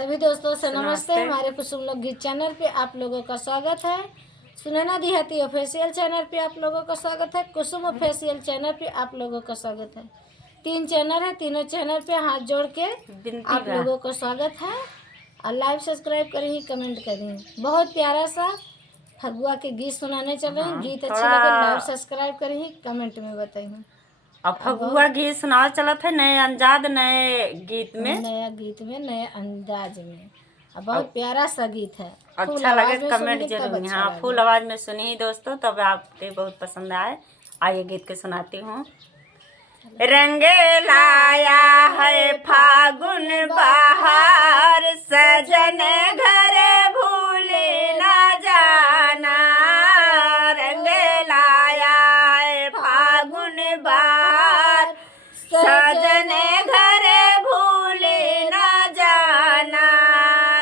सभी दोस्तों से नमस्ते। हमारे कुसुम लोक गीत चैनल पे आप लोगों का स्वागत है। सुनैना देहाती ऑफिशियल चैनल पे आप लोगों का स्वागत है। कुसुम ऑफिशियल चैनल पे आप लोगों का स्वागत है। 3 चैनल है, तीनों चैनल पे हाथ जोड़ के आप लोगों को स्वागत है। और लाइव सब्सक्राइब करें, कमेंट करें। बहुत प्यारा सा फगुआ के गीत सुनाने चल रहे हैं। गीत अच्छे लगे लाइव सब्सक्राइब करें, कमेंट में बताइए। अब फगुआ गीत सुनाओ चलत है नए अंदाज नए गीत में नए अंदाज में। अब बहुत प्यारा सा गीत है। अच्छा लगे कमेंट जरूर। हाँ, फुल आवाज में सुनिए दोस्तों, तब आपके बहुत पसंद आए। आइए गीत के सुनाती हूँ। रंग लाया है फागुन बहार, सजन घर भूले ना जाना। रंग लाया है फागुन बहार, सजन घर भूले ना जाना।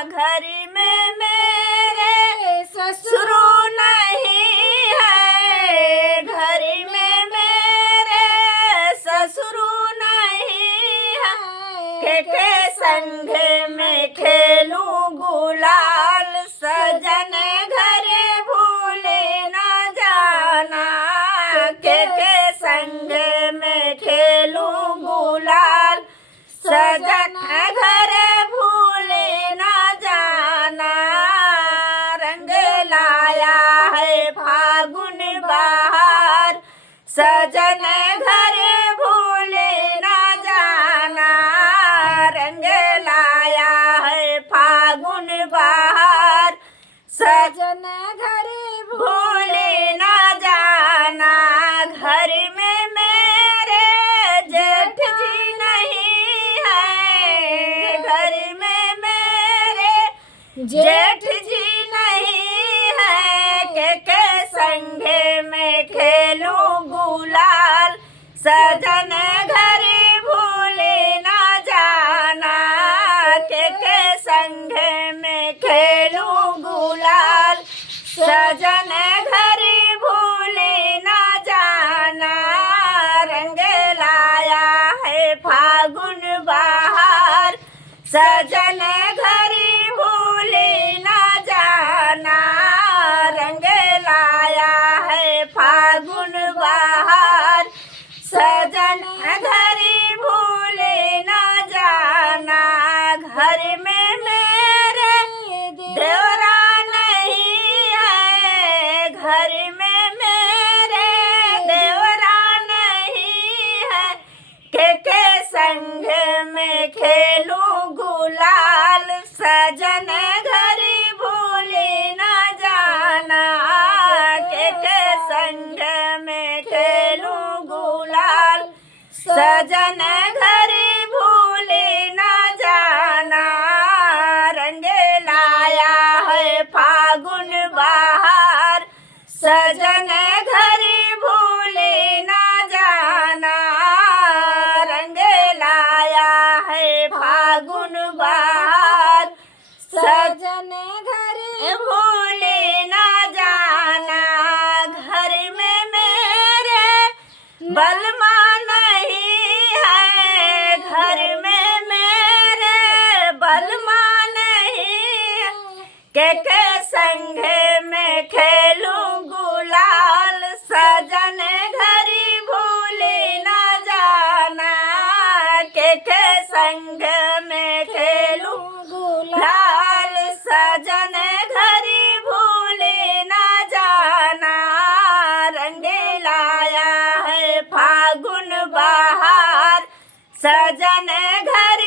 घर में मेरे ससुर नहीं है, घर में मेरे ससुर नहीं है, के संग में खेलूं गुलाल, सजन घर भूले ना जाना। के संग में खेलूं गुलाल, सजन घर भूले ना जाना। रंग लाया है फागुन बहार, सजन घर भूले ना जाना। रंग लाया है फागुन बहार, सजन घर भूले ना जाना। घर में मेरे जेठ जी नहीं है, घर में मेरे जेठ जी नहीं है, के संग में खेलूं गुलाल, सजन घर भूले ना जाना। के संग में खेलूं गुलाल, सजन घर भूले ना जाना। रंग लाया है फागुन बहार, सजन घर भूले ना जाना। रंग लाया है फागुन बहार, सजन घर भूले ना जाना। घर में मेरे देवरा नहीं है, घर में मेरे देवरा नहीं है, के संग में खेलूं गुलाल, सजन घर भूले ना जाना। के संग में खेलूं गुलाल, सजन घर भूले ना जाना। रंग लाया है फागुन बहार, सजन घर भूले ना जाना। रंग लाया है फागुन बहार, सजन घर भूले ना जाना। घर में मेरे बलमा नहीं है, घर में मेरे बलमा नहीं है, के संग में खेलूं गुलाल, सजन घर भूले ना जाना। के संग में खेलूं गुलाल, सजन घर भूले ना जाना। रंग लाया है फागुन बहार, सजन घर